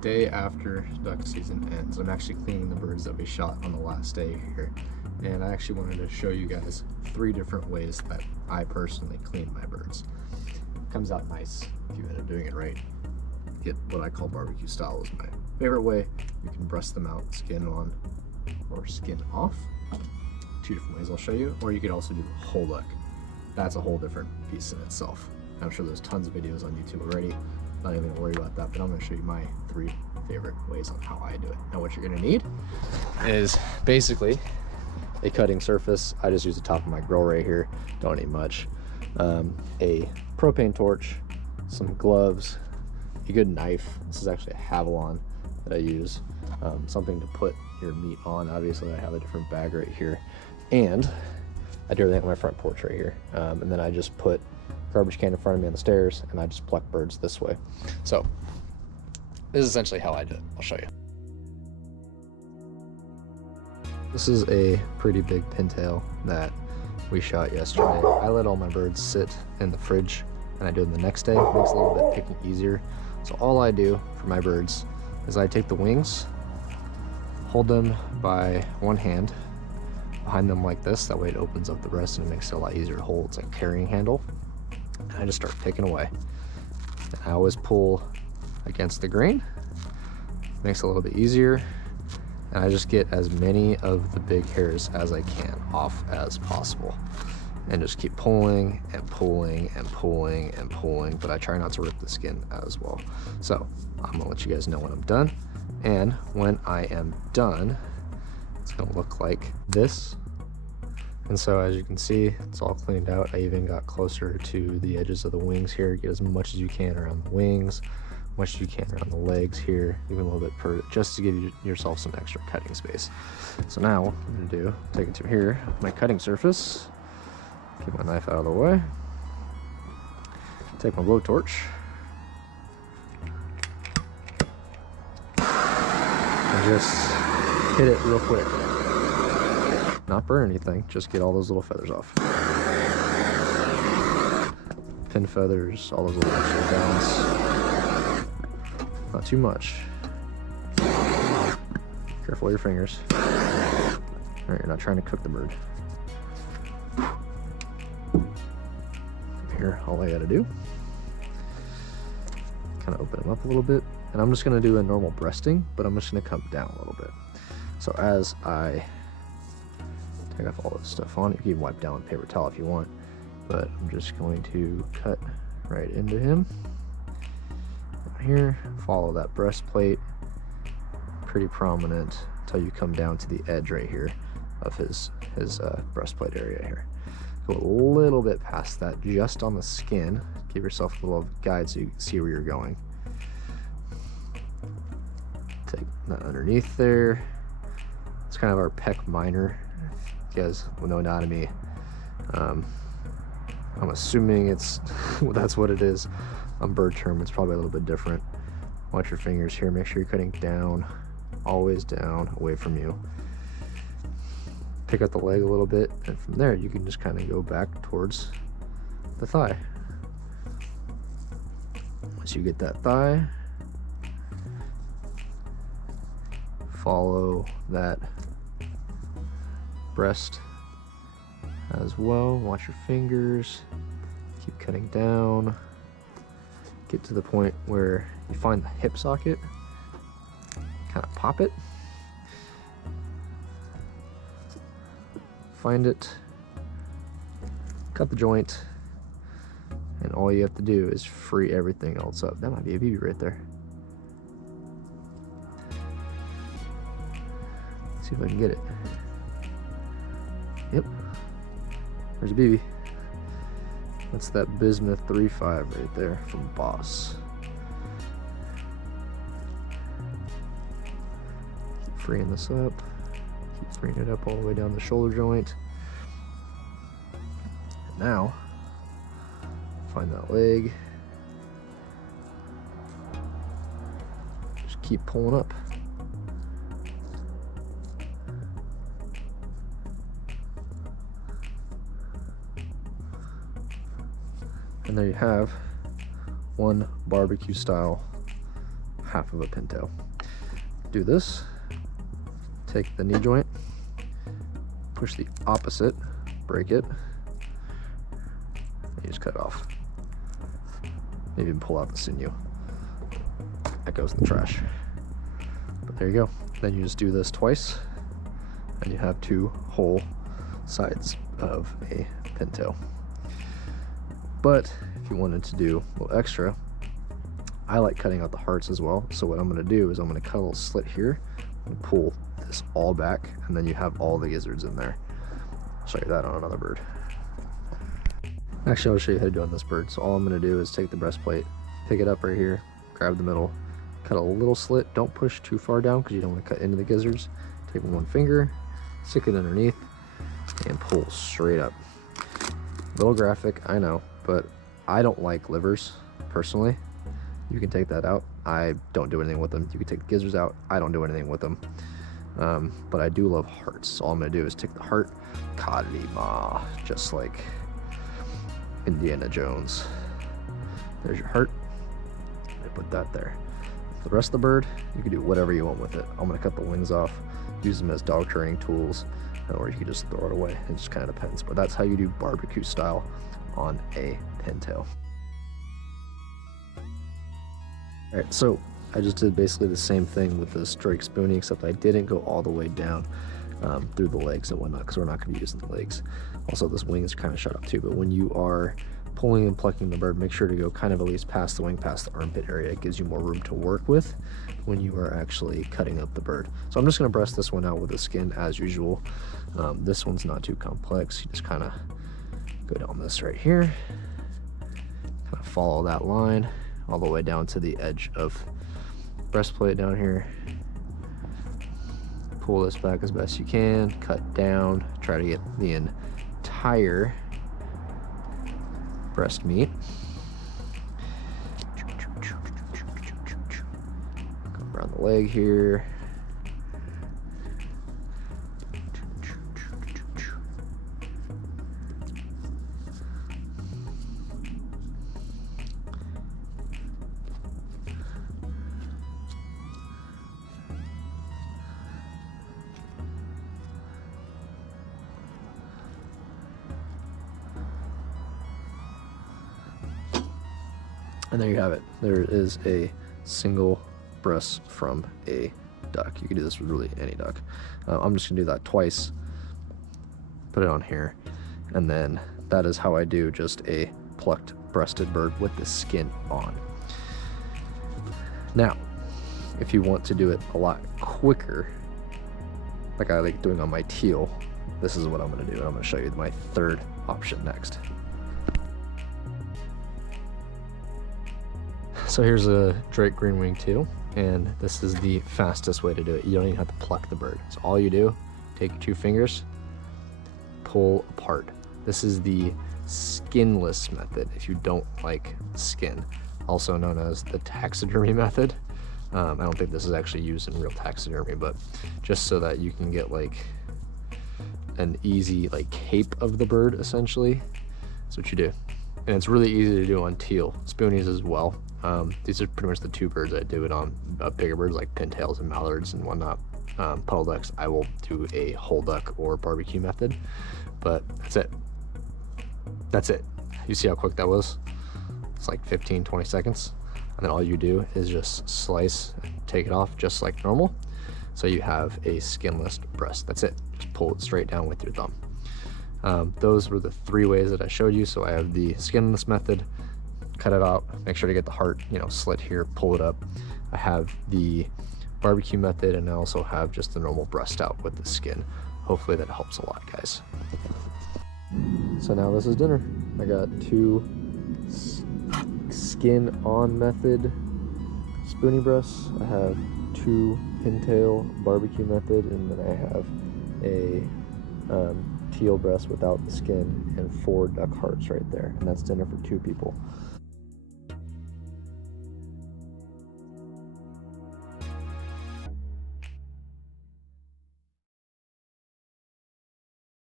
day after duck season ends. I'm actually cleaning the birds that we shot on the last day here, and I actually wanted to show you guys 3 different ways that I personally clean my birds. It comes out nice if you end up doing it right. Get what I call barbecue style is my favorite way. You can breast them out, skin on, or skin off. 2 different ways I'll show you, or you could also do whole duck. That's a whole different piece in itself. I'm sure there's tons of videos on YouTube already. Not even gonna worry about that, but I'm gonna show you my 3 favorite ways on how I do it. Now what you're gonna need is basically a cutting surface. I just use the top of my grill right here, don't need much. A propane torch, some gloves, a good knife. This is actually a Havilon that I use. Something to put your meat on. Obviously I have a different bag right here. And I do everything on my front porch right here. And then I just put garbage can in front of me on the stairs, and I just pluck birds this way. So this is essentially how I do it. I'll show you. This is a pretty big pintail that we shot yesterday. I let all my birds sit in the fridge, and I do them the next day. It makes it a little bit picking easier. So all I do for my birds is I take the wings, hold them by one hand behind them like this. That way it opens up the breast and it makes it a lot easier to hold. It's like a carrying handle. And I just start picking away. And I always pull against the grain. Makes it a little bit easier. And I just get as many of the big hairs as I can off as possible. And just keep pulling and pulling and pulling and pulling, but I try not to rip the skin as well. So I'm gonna let you guys know when I'm done. And when I am done, it's gonna look like this. And so as you can see, it's all cleaned out. I even got closer to the edges of the wings here. Get as much as you can around the wings, much as you can around the legs here, even a little bit per, just to give yourself some extra cutting space. So now what I'm gonna do, take it to here, my cutting surface, keep my knife out of the way, take my blowtorch, and just hit it real quick. Not burn anything, just get all those little feathers off. Pin feathers, all those little extra downs. Not too much. Careful with your fingers. Alright, you're not trying to cook the bird. Here, all I gotta do, kind of open them up a little bit. And I'm just gonna do a normal breasting, but I'm just gonna come down a little bit. So as I take off all this stuff on, you can even wipe down with paper towel if you want, but I'm just going to cut right into him. Down here, follow that breastplate, pretty prominent until you come down to the edge right here of his breastplate area here. Go a little bit past that, just on the skin. Give yourself a little guide so you can see where you're going. Take that underneath there. It's kind of our pec minor. If you guys will know anatomy, I'm assuming it's that's what it is. On bird term, it's probably a little bit different. Watch your fingers here. Make sure you're cutting down, always down, away from you. Pick up the leg a little bit, and from there you can just kind of go back towards the thigh. Once you get that thigh, follow that breast as well. Watch your fingers, keep cutting down, get to the point where you find the hip socket, kind of pop it, find it, cut the joint, and all you have to do is free everything else up. That might be a BB right there. Let's see if I can get it. Yep, there's a BB. That's that Bismuth 3.5 right there from Boss. Keep freeing this up. Keep freeing it up all the way down the shoulder joint. And now, find that leg. Just keep pulling up. And there you have one barbecue style half of a pintail. Do this, take the knee joint, push the opposite, break it, and you just cut it off. Maybe even pull out the sinew. That goes in the trash. But there you go. Then you just do this twice, and you have 2 whole sides of a pintail. But if you wanted to do a little extra, I like cutting out the hearts as well. So what I'm going to do is I'm going to cut a little slit here and pull this all back, and then you have all the gizzards in there. I'll show you that on another bird. Actually, I'll show you how to do it on this bird. So all I'm going to do is take the breastplate, pick it up right here, grab the middle, cut a little slit. Don't push too far down because you don't want to cut into the gizzards. Take one finger, stick it underneath, and pull straight up. Little graphic, I know, but I don't like livers personally. You can take that out. I don't do anything with them. You can take the gizzards out. I don't do anything with them. But I do love hearts. So all I'm gonna do is take the heart, Kalima, just like Indiana Jones. There's your heart. I put that there. For the rest of the bird, you can do whatever you want with it. I'm gonna cut the wings off, use them as dog training tools, or you can just throw it away. It just kind of depends. But that's how you do barbecue style on a pintail. All right, so I just did basically the same thing with this Drake spoonie, except I didn't go all the way down through the legs and whatnot, because we're not going to be using the legs. Also, this wing is kind of shut up too, but when you are pulling and plucking the bird, make sure to go kind of at least past the wing, past the armpit area. It gives you more room to work with when you are actually cutting up the bird. So I'm just going to breast this one out with the skin as usual. This one's not too complex. You just kind of go down this right here, kind of follow that line all the way down to the edge of breastplate down here. Pull this back as best you can, cut down, try to get the entire breast meat. Go around the leg here. And there you have it. There is a single breast from a duck. You can do this with really any duck. I'm just gonna do that twice, put it on here, and then that is how I do just a plucked breasted bird with the skin on. Now, if you want to do it a lot quicker, like I like doing on my teal, this is what I'm gonna do. I'm gonna show you my third option next. So here's a Drake green wing teal, and this is the fastest way to do it. You don't even have to pluck the bird. So all you do, take your 2 fingers, pull apart. This is the skinless method if you don't like skin, also known as the taxidermy method. I don't think this is actually used in real taxidermy, but just so that you can get like an easy like cape of the bird, essentially. That's what you do. And it's really easy to do on teal, spoonies as well. These are pretty much the 2 birds I do it on. Bigger birds like pintails and mallards and whatnot. Puddle ducks, I will do a whole duck or barbecue method, but that's it. That's it. You see how quick that was? It's like 15-20 seconds. And then all you do is just slice and take it off just like normal. So you have a skinless breast. That's it. Just pull it straight down with your thumb. Those were the 3 ways that I showed you. So I have the skinless method, cut it out, make sure to get the heart, slit here, pull it up. I have the barbecue method, and I also have just the normal breast out with the skin. Hopefully that helps a lot, guys. So now this is dinner. I got 2 skin on method spoonie breasts. I have 2 pintail barbecue method, and then I have a teal breast without the skin and 4 duck hearts right there, and that's dinner for 2 people.